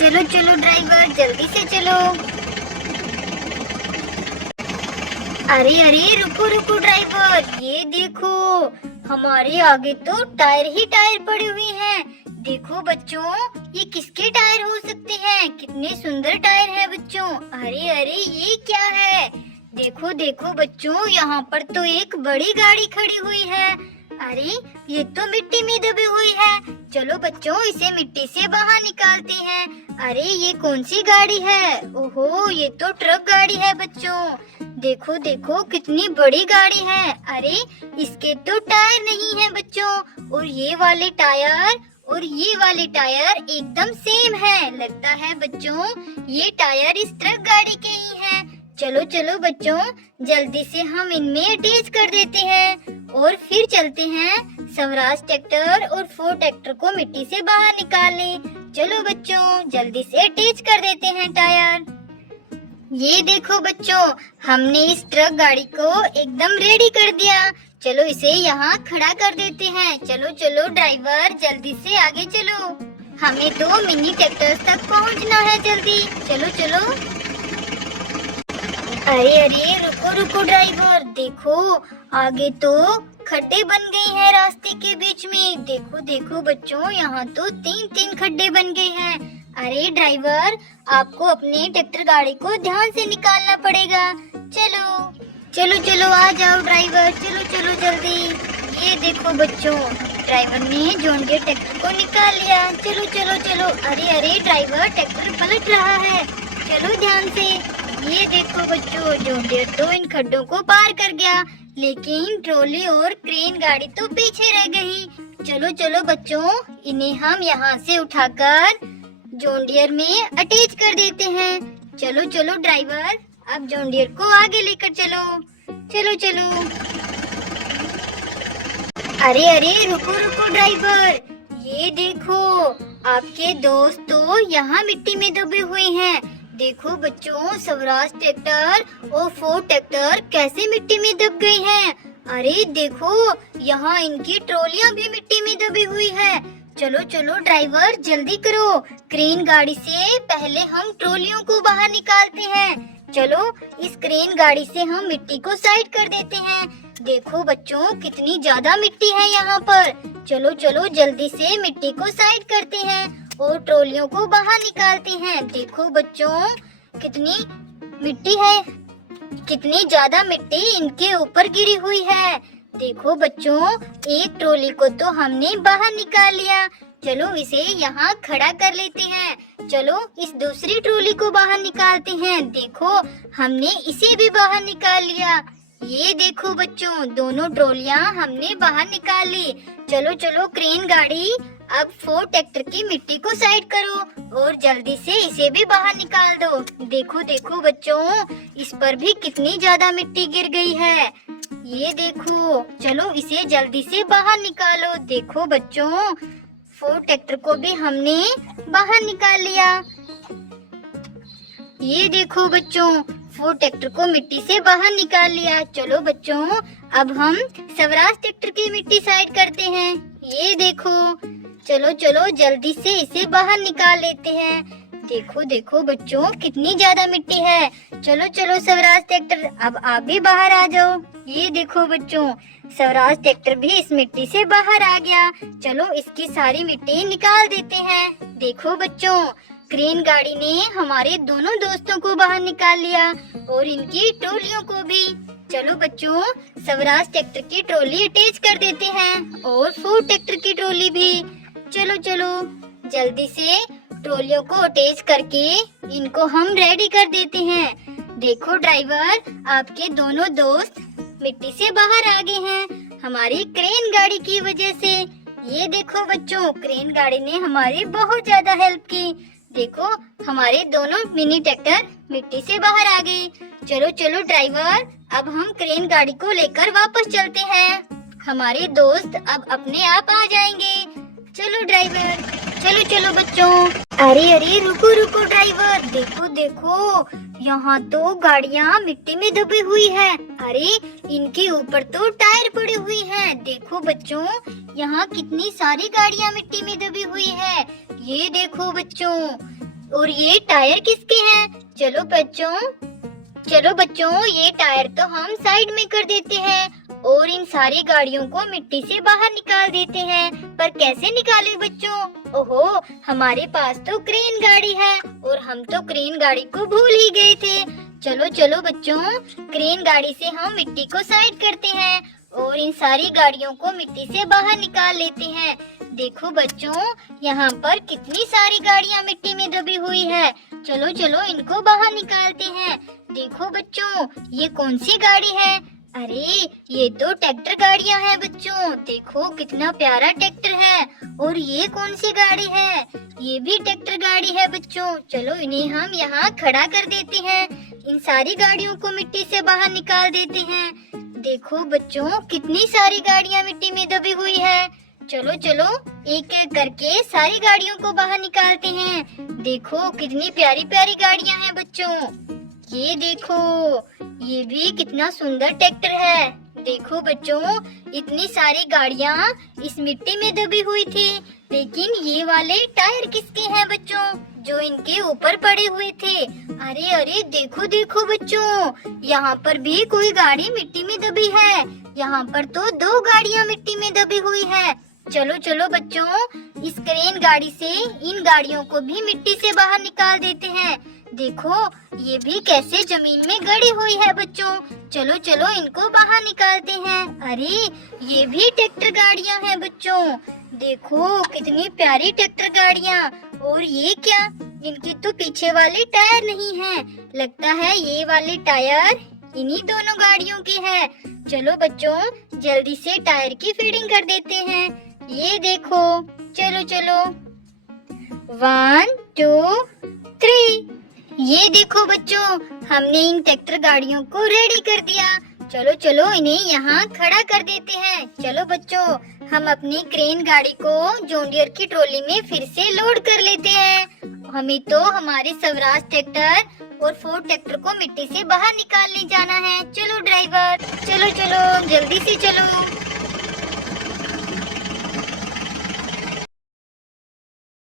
चलो चलो ड्राइवर, जल्दी से चलो। अरे अरे रुको रुको ड्राइवर, ये देखो हमारे आगे तो टायर ही टायर पड़े हुए हैं। देखो बच्चों, ये किसके टायर हो सकते हैं? कितने सुंदर टायर हैं बच्चों। अरे अरे ये क्या है? देखो देखो बच्चों, यहाँ पर तो एक बड़ी गाड़ी खड़ी हुई है। अरे ये तो मिट्टी में दबी हुई है। चलो बच्चों, इसे मिट्टी से बाहर निकालते हैं। अरे ये कौन सी गाड़ी है? ओहो, ये तो ट्रक गाड़ी है बच्चों। देखो देखो कितनी बड़ी गाड़ी है। अरे इसके तो टायर नहीं है बच्चों, और ये वाले टायर एकदम सेम है। लगता है बच्चों ये टायर इस ट्रक गाड़ी के ही हैं। चलो चलो बच्चों, जल्दी से हम इनमें अटैच कर देते हैं और फिर चलते हैं स्वराज ट्रैक्टर और फोर्ड ट्रैक्टर को मिट्टी से बाहर निकालने। चलो बच्चों, जल्दी से अटैच कर देते हैं टायर। ये देखो बच्चों, हमने इस ट्रक गाड़ी को एकदम रेडी कर दिया। चलो इसे यहाँ खड़ा कर देते हैं। चलो चलो ड्राइवर, जल्दी से आगे चलो, हमें तो मिनी ट्रैक्टर तक पहुँचना है। जल्दी चलो चलो। अरे अरे रुको रुको ड्राइवर, देखो आगे तो खड्डे बन गए हैं रास्ते के बीच में। देखो देखो बच्चों, यहाँ तो तीन तीन खड्डे बन गए हैं। अरे ड्राइवर, आपको अपने ट्रैक्टर गाड़ी को ध्यान से निकालना पड़ेगा। चलो चलो चलो, आ जाओ ड्राइवर, चलो चलो जल्दी। ये देखो बच्चों, ड्राइवर ने जॉन डीयर ट्रैक्टर को निकाल लिया। चलो चलो चलो। अरे अरे ड्राइवर, ट्रैक्टर पलट रहा है, चलो ध्यान से। ये देखो बच्चों, जॉन डीयर तो इन खड्डों को पार कर गया, लेकिन ट्रॉली और क्रेन गाड़ी तो पीछे रह गई। चलो चलो बच्चों, इन्हें हम यहाँ से उठाकर जॉन डीयर में अटैच कर देते हैं। चलो चलो ड्राइवर, अब जॉन डीयर को आगे लेकर चलो। चलो चलो। अरे अरे रुको रुको ड्राइवर, ये देखो आपके दोस्त तो यहाँ मिट्टी में दबे हुए हैं। देखो बच्चों, स्वराज ट्रैक्टर और फोर्ड ट्रैक्टर कैसे मिट्टी में दब गई हैं। अरे देखो, यहाँ इनकी ट्रॉलियाँ भी मिट्टी में दबी हुई है। चलो चलो ड्राइवर, जल्दी करो, क्रेन गाड़ी से पहले हम ट्रॉलियों को बाहर निकालते हैं। चलो इस क्रेन गाड़ी से हम मिट्टी को साइड कर देते हैं। देखो बच्चों, कितनी ज्यादा मिट्टी है यहाँ पर। चलो चलो जल्दी से मिट्टी को साइड करते हैं और ट्रॉलियों को बाहर निकालते हैं। देखो बच्चों, कितनी मिट्टी है, कितनी ज्यादा मिट्टी इनके ऊपर गिरी हुई है। देखो बच्चों, एक ट्रॉली को तो हमने बाहर निकाल लिया। चलो इसे यहाँ खड़ा कर लेते हैं। चलो इस दूसरी ट्रॉली को बाहर निकालते हैं। देखो हमने इसे भी बाहर निकाल लिया। ये देखो बच्चों, दोनों ट्रॉलियाँ हमने बाहर निकाल ली। चलो चलो क्रेन गाड़ी, अब फोर्ड ट्रैक्टर की मिट्टी को साइड करो और जल्दी से इसे भी बाहर निकाल दो। देखो देखो बच्चों, इस पर भी कितनी ज्यादा मिट्टी गिर गई है। ये देखो, चलो इसे जल्दी से बाहर निकालो। देखो बच्चों, फोर्ड ट्रैक्टर को भी हमने बाहर निकाल लिया। ये देखो बच्चों, फोर्ड ट्रैक्टर को मिट्टी से बाहर निकाल लिया। चलो बच्चों, अब हम स्वराज ट्रैक्टर की मिट्टी साइड करते हैं। ये देखो, चलो चलो जल्दी से इसे बाहर निकाल लेते हैं। देखो देखो बच्चों, कितनी ज्यादा मिट्टी है। चलो चलो स्वराज ट्रैक्टर, अब आप भी बाहर आ जाओ। ये देखो बच्चों, स्वराज ट्रैक्टर भी इस मिट्टी से बाहर आ गया। चलो इसकी सारी मिट्टी निकाल देते हैं। देखो बच्चों, क्रेन गाड़ी ने हमारे दोनों दोस्तों को बाहर निकाल लिया और इनकी ट्रॉलियों को भी। चलो बच्चों, स्वराज ट्रैक्टर की ट्रॉली अटैच कर देते हैं और फोर्ड ट्रैक्टर की ट्रॉली भी। चलो चलो जल्दी से ट्रॉलियों को अटैच करके इनको हम रेडी कर देते हैं। देखो ड्राइवर, आपके दोनों दोस्त मिट्टी से बाहर आ गए हैं हमारी क्रेन गाड़ी की वजह से। ये देखो बच्चों, क्रेन गाड़ी ने हमारी बहुत ज्यादा हेल्प की। देखो हमारे दोनों मिनी ट्रैक्टर मिट्टी से बाहर आ गए। चलो चलो ड्राइवर, अब हम क्रेन गाड़ी को लेकर वापस चलते हैं। हमारे दोस्त अब अपने आप आ जाएंगे। चलो ड्राइवर, चलो चलो बच्चों। अरे अरे रुको रुको ड्राइवर, देखो देखो, यहाँ तो गाड़ियाँ मिट्टी में दबी हुई है। अरे इनके ऊपर तो टायर पड़ी हुई हैं। देखो बच्चों, यहाँ कितनी सारी गाड़ियाँ मिट्टी में दबी हुई है। ये देखो बच्चों, और ये टायर किसके हैं? चलो बच्चों ये टायर तो हम साइड में कर देते हैं और इन सारी गाड़ियों को मिट्टी से बाहर निकाल देते हैं। पर कैसे निकाले बच्चों? ओहो, हमारे पास तो क्रेन गाड़ी है और हम तो क्रेन गाड़ी को भूल ही गए थे। चलो बच्चों, क्रेन गाड़ी से हम मिट्टी को साइड करते हैं और इन सारी गाड़ियों को मिट्टी से बाहर निकाल लेते हैं। देखो बच्चों, यहाँ पर कितनी सारी गाड़ियाँ मिट्टी में दबी हुई है। चलो इनको बाहर निकालते हैं। देखो बच्चों, ये कौन सी गाड़ी है? अरे ये तो ट्रैक्टर गाड़ियाँ हैं बच्चों। देखो कितना प्यारा ट्रैक्टर है। और ये कौन सी गाड़ी है? ये भी ट्रैक्टर गाड़ी है बच्चों। चलो इन्हें हम यहाँ खड़ा कर देते हैं। इन सारी गाड़ियों को मिट्टी से बाहर निकाल देते हैं। देखो बच्चों, कितनी सारी गाड़ियाँ मिट्टी में दबी हुई है। चलो एक एक करके सारी गाड़ियों को बाहर निकालते हैं। देखो कितनी प्यारी प्यारी गाड़ियाँ हैं बच्चों। ये देखो, ये भी कितना सुंदर ट्रैक्टर है। देखो बच्चों, इतनी सारी गाड़ियाँ इस मिट्टी में दबी हुई थी, लेकिन ये वाले टायर किसके हैं बच्चों, जो इनके ऊपर पड़े हुए थे? अरे देखो बच्चों, यहाँ पर भी कोई गाड़ी मिट्टी में दबी है। यहाँ पर तो 2 गाड़ियाँ मिट्टी में दबी हुई है। चलो बच्चों, इस क्रेन गाड़ी से इन गाड़ियों को भी मिट्टी से बाहर निकाल देते हैं। देखो ये भी कैसे जमीन में गड़ी हुई है बच्चों। चलो इनको बाहर निकालते हैं। अरे ये भी ट्रैक्टर गाड़ियाँ हैं बच्चों। देखो कितनी प्यारी ट्रैक्टर गाड़ियाँ। और ये क्या, इनकी तो पीछे वाले टायर नहीं हैं। लगता है ये वाले टायर इन्हीं दोनों गाड़ियों के हैं। चलो बच्चों, जल्दी से टायर की फिटिंग कर देते हैं। ये देखो, चलो 1 2 3। ये देखो बच्चों, हमने इन ट्रैक्टर गाड़ियों को रेडी कर दिया। चलो इन्हें यहाँ खड़ा कर देते हैं। चलो बच्चों, हम अपनी क्रेन गाड़ी को जॉन डियर की ट्रॉली में फिर से लोड कर लेते हैं। हमें तो हमारे स्वराज ट्रैक्टर और फोर्ड ट्रैक्टर को मिट्टी से बाहर निकालने जाना है। चलो ड्राइवर, चलो जल्दी से चलो।